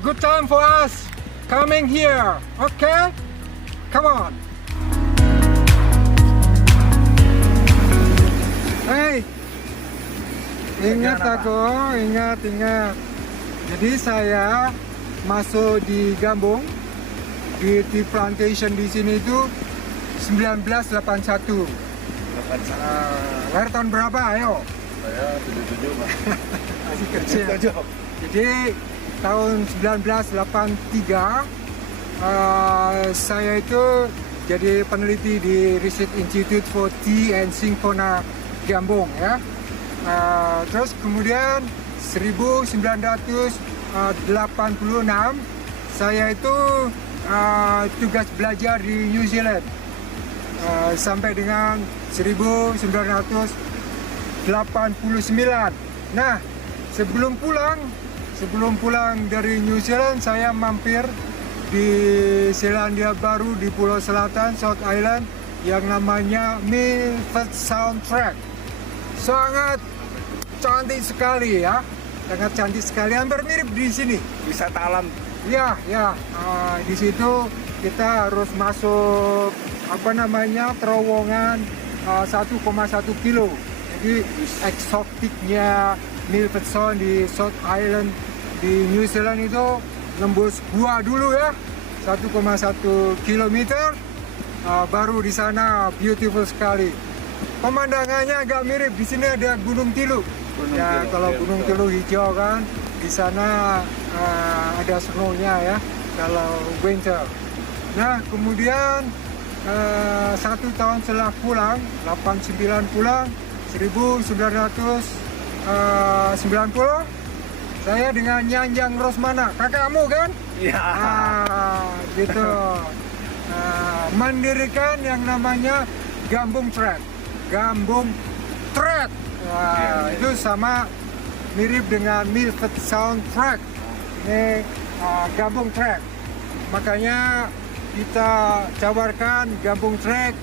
good time for us coming here. Okay, come on. Hey, ingat aku, ingat. Jadi saya masuk di Gambung, di tea plantation di sini itu 1981. Lahir tahun berapa? Ayo. Saya 77 Pak. Masih kecil. Jadi tahun 1983 saya itu jadi peneliti di Research Institute for Tea and Cinchona Gambung ya. Terus kemudian 1986 saya itu tugas belajar di New Zealand sampai dengan 1989. Nah, sebelum pulang dari New Zealand, saya mampir di Selandia Baru di Pulau Selatan, South Island, yang namanya Milford Sound Track. Sangat cantik sekali ya, sangat cantik sekali, hampir mirip di sini. Wisata alam. Ya, di situ kita harus masuk terowongan 1,1 kilo. Jadi eksotiknya Milford Sound di South Island di New Zealand itu nembus gua dulu ya, 1,1 kilometer, baru di sana beautiful sekali. Pemandangannya agak mirip, di sini ada Gunung Tilu. Kalau Gunung Tilu hijau kan, di sana ada snow-nya ya kalau winter. Nah, kemudian 1 tahun setelah pulang, 89 pulang, 1990, saya dengan Nyanjang Rosmana, kakakmu kan? Iya. Gitu. Mendirikan yang namanya Gambung Track. Itu sama mirip dengan Milford Sound Track. Ini Gambung Track. Makanya kita tawarkan Gambung Track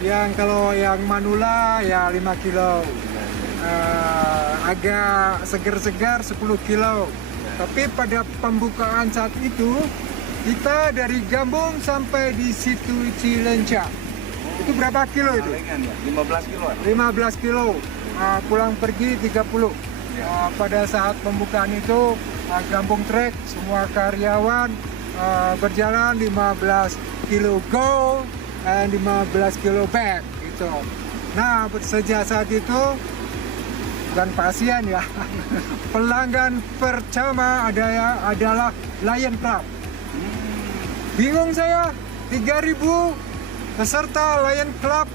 yang kalau yang Manula ya 5 kilo. Agak segar-segar 10 kilo. Tapi pada pembukaan saat itu kita dari Gambung sampai di situ Cilenca. Itu berapa kilo itu? 15 kilo. 15 kilo. Pulang pergi 30. Pada saat pembukaan itu Gambung Trek semua karyawan berjalan 15 kilo go dan 15 kilo back gitu. Nah, sejak saat itu dan pasien ya pelanggan pertama adalah Lion Club. Bingung saya, 3.000 peserta Lion Club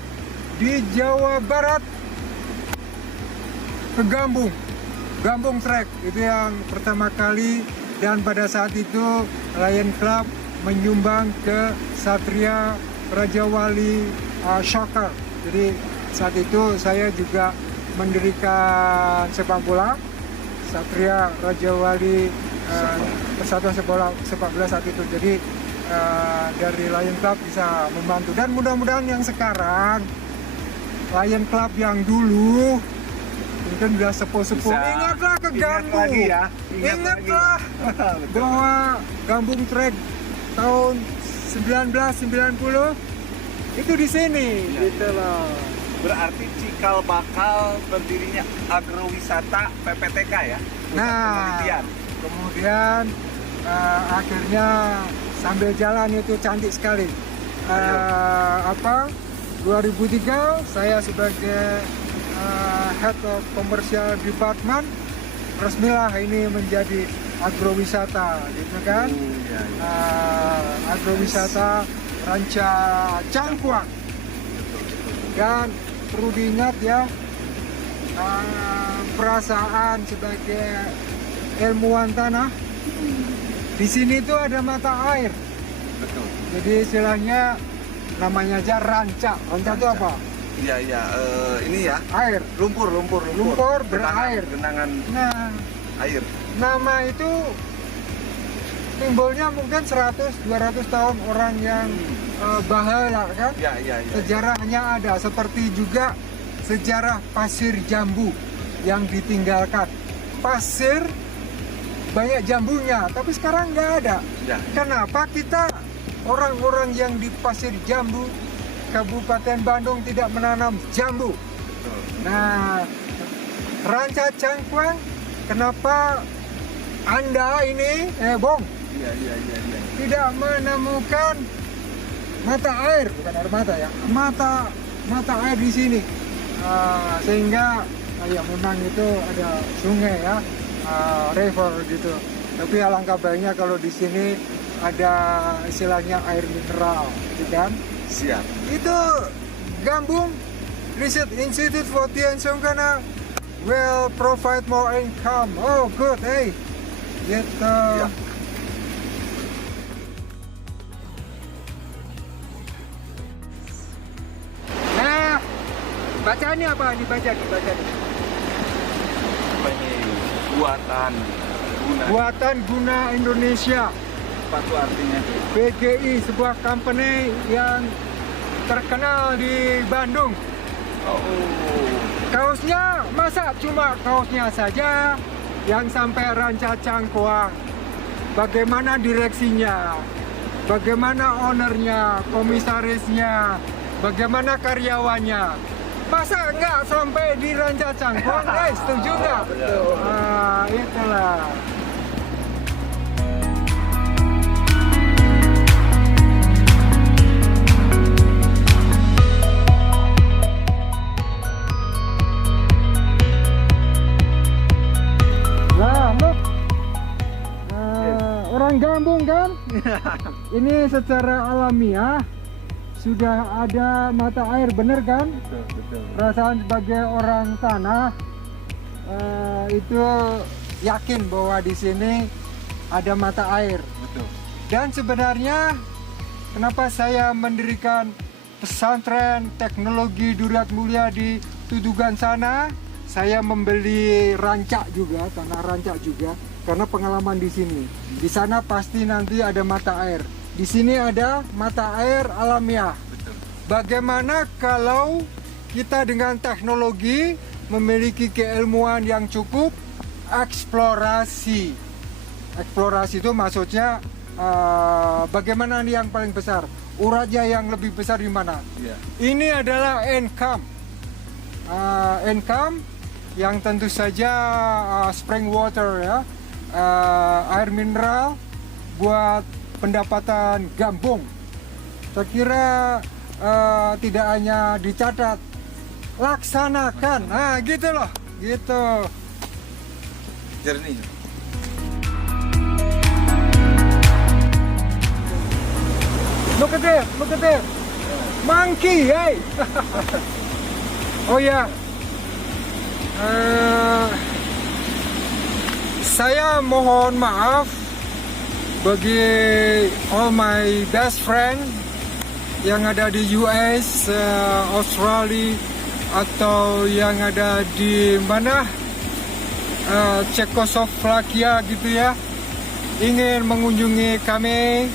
di Jawa Barat ke Gambung Trek itu yang pertama kali, dan pada saat itu Lion Club menyumbang ke Satria Raja Wali Soccer. Jadi saat itu saya juga mendirikan sepak bola Satria Raja Wali Persatuan Sepak Bola saat itu. Jadi dari Lion Club bisa membantu, dan mudah-mudahan yang sekarang Lion Club yang dulu mungkin udah sepuh-sepuh ingatlah ke Gambung ya. Ingatlah bahwa Gambung Trek tahun 1990 itu di sini gitu loh. Berarti cikal bakal berdirinya agrowisata PPTK ya. Nah, kemudian akhirnya sambil jalan itu cantik sekali. 2003 saya sebagai Head of Commercial Department resmilah ini menjadi agrowisata gitu kan. Agrowisata Ranca Cangkuang. Dan perlu diingat ya, perasaan sebagai ilmuwan tanah, di sini tuh ada mata air. Betul. Jadi istilahnya namanya aja ranca. Ranca itu apa? Iya, ini ya. Air. Lumpur berair. Genangan Nah, air. nama itu timbulnya mungkin 100-200 tahun orang yang bahala kan. Ya. Sejarahnya ada, seperti juga sejarah pasir jambu yang ditinggalkan. Pasir banyak jambunya, tapi sekarang nggak ada. Ya. Kenapa kita orang-orang yang di Pasir Jambu, Kabupaten Bandung tidak menanam jambu? Betul. Nah, Ranca Cangkuang, kenapa Anda ini, Bong, Iya. tidak menemukan mata air, bukan air mata ya, mata air di sini? Sehingga ya memang itu ada sungai ya, river gitu. Tapi alangkah baiknya kalau di sini ada istilahnya air mineral, gitu kan? Siap. Itu Gambung Research Institute for Tea and Songkana will provide more income. Oh good, hey, gitu. Ya. Nah, bacaannya apa? Dibaca nih. Apa ini? Buatan guna. Buatan Guna Indonesia, Apa tuh artinya tuh? BGI, sebuah company yang terkenal di Bandung. Oh. Kaosnya, masa cuma kaosnya saja yang sampai Ranca Cangkuang? Bagaimana direksinya? Bagaimana ownernya, komisarisnya? Bagaimana karyawannya? Masa nggak sampai di Ranca Cangkuang, guys? Setuju nggak? Betul. Itulah. Nah, look. Orang Gambung kan? Ini secara alamiah sudah ada mata air, bener kan? Betul. Perasaan sebagai orang tanah itu yakin bahwa di sini ada mata air. Betul. Dan sebenarnya kenapa saya mendirikan pesantren teknologi Duriat Mulia di Tudugan sana? Saya membeli rancak juga, tanah rancak juga, karena pengalaman di sini. Di sana pasti nanti ada mata air. Di sini ada mata air alamiah. Betul. Bagaimana kalau kita dengan teknologi memiliki keilmuan yang cukup, eksplorasi. Eksplorasi itu maksudnya bagaimana nih yang paling besar? Uratnya yang lebih besar di mana? Iya. Ini adalah income. Income yang tentu saja spring water ya, air mineral buat pendapatan Gambung. Saya kira tidak hanya dicatat, laksanakan. Nah, gitu loh, gitu. Jernih. Look at it. Monkey, hey. Oh ya. Saya mohon maaf bagi all my best friend yang ada di US, Australia, atau yang ada di mana, Czechoslovakia gitu ya, ingin mengunjungi kami.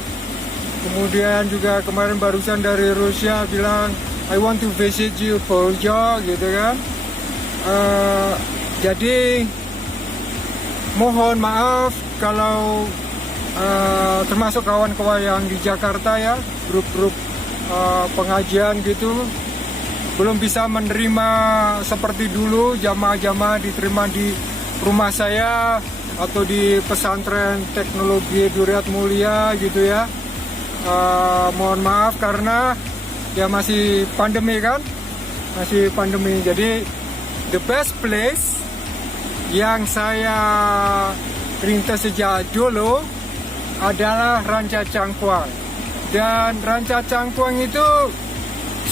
Kemudian juga kemarin barusan dari Rusia bilang I want to visit you Polja gitu kan. Jadi mohon maaf kalau termasuk kawan-kawan yang di Jakarta ya, grup-grup pengajian gitu, belum bisa menerima seperti dulu jamaah-jamaah diterima di rumah saya atau di pesantren teknologi Duriat Mulia gitu ya. Mohon maaf karena ya masih pandemi kan, masih pandemi. Jadi the best place yang saya rintis sejak dulu adalah Ranca Cangkuang. Dan Ranca Cangkuang itu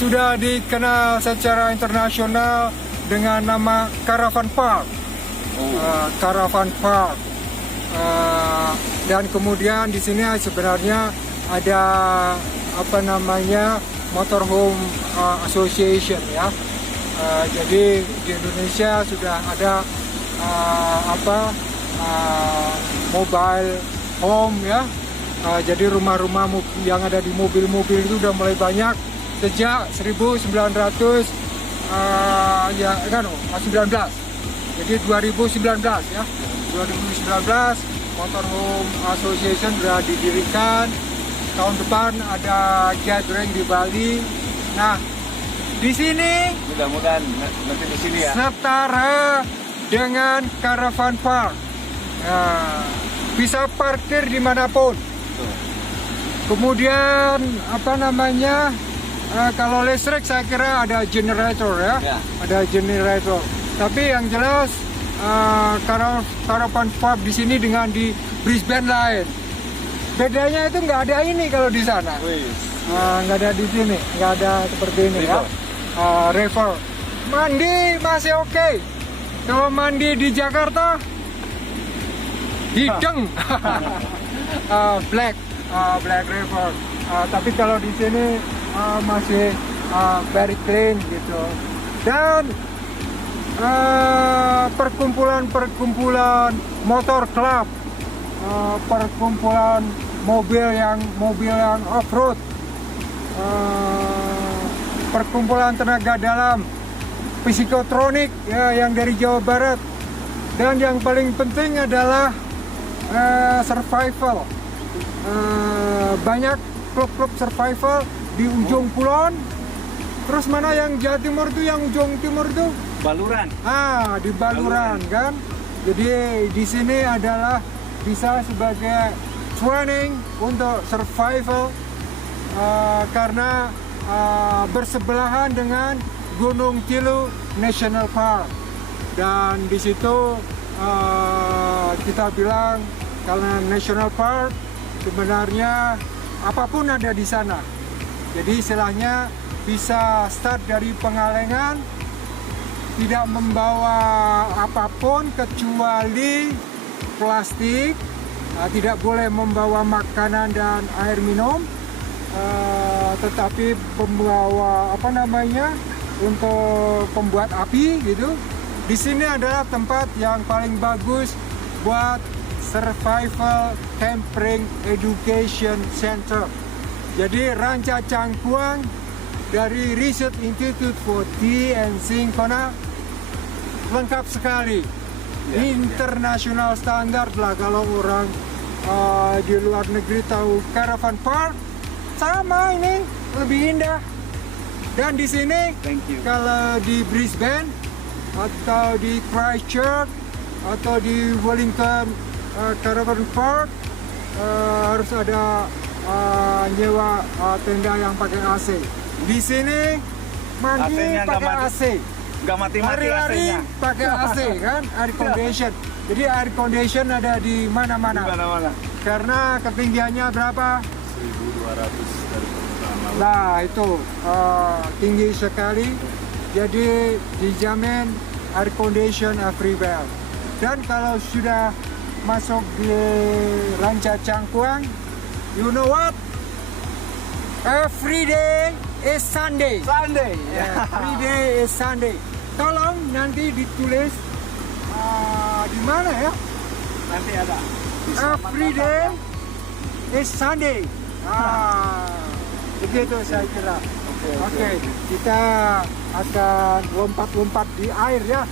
sudah dikenal secara internasional dengan nama Caravan Park. Caravan Park. Dan kemudian di sini sebenarnya ada apa namanya Motorhome Association ya. Jadi di Indonesia sudah ada mobile home ya. Jadi rumah-rumah yang ada di mobil-mobil itu udah mulai banyak sejak 1900 19. Jadi 2019 ya. 2019 Motorhome Association sudah didirikan. Tahun depan ada gathering di Bali. Nah, di sini Mudah-mudahan nanti di sini ya. setara dengan caravan park. Nah, bisa parkir dimanapun. Tuh. Kemudian apa namanya? Kalau listrik saya kira ada generator ya. Ya. Ada generator. Tapi yang jelas caravan park di sini dengan di Brisbane lain. Bedanya itu nggak ada ini kalau di sana. Wih. Nggak ada di sini, nggak ada seperti ini ya. River. Mandi masih oke. Kalau mandi di Jakarta, hidung. Black river. Tapi kalau di sini masih very clean gitu. Dan perkumpulan motor club, perkumpulan mobil yang off-road, perkumpulan tenaga dalam, psikotronik ya, yang dari Jawa Barat, dan yang paling penting adalah survival. Banyak klub-klub survival di ujung kulon. Terus mana yang Jawa Timur tuh, yang ujung timur tuh? Baluran. Di Baluran kan. Jadi di sini adalah bisa sebagai training untuk survival karena bersebelahan dengan Gunung Tilu National Park. Dan di situ kita bilang karena National Park sebenarnya apapun ada di sana. Jadi istilahnya bisa start dari Pengalengan, tidak membawa apapun kecuali plastik, tidak boleh membawa makanan dan air minum, tetapi membawa untuk pembuat api gitu. Di sini adalah tempat yang paling bagus buat survival camping education center. Jadi Ranca Cangkuang dari Research Institute for Tea and Cinchona lengkap sekali. International standard lah kalau orang di luar negeri tahu caravan park, sama ini lebih indah. Dan di sini kalau di Brisbane atau di Christchurch atau di Wellington caravan park harus ada nyewa tenda yang pakai AC. Di sini mandi pakai AC, nggak mati-mati lari-lari AC-nya. pakai AC kan, air condition. Jadi air condition ada di mana-mana. Karena ketinggiannya berapa? 1.200 dari permukaan laut. Nah itu tinggi sekali. Jadi dijamin air condition everywhere. Dan kalau sudah masuk di Ranca Cangkuang, you know what? Every day is Sunday. Every day is Sunday. Tolong nanti ditulis di mana ya? Nanti ada. Every day is Sunday. Begitu saya kira. Oke, kita akan lompat-lompat di air ya.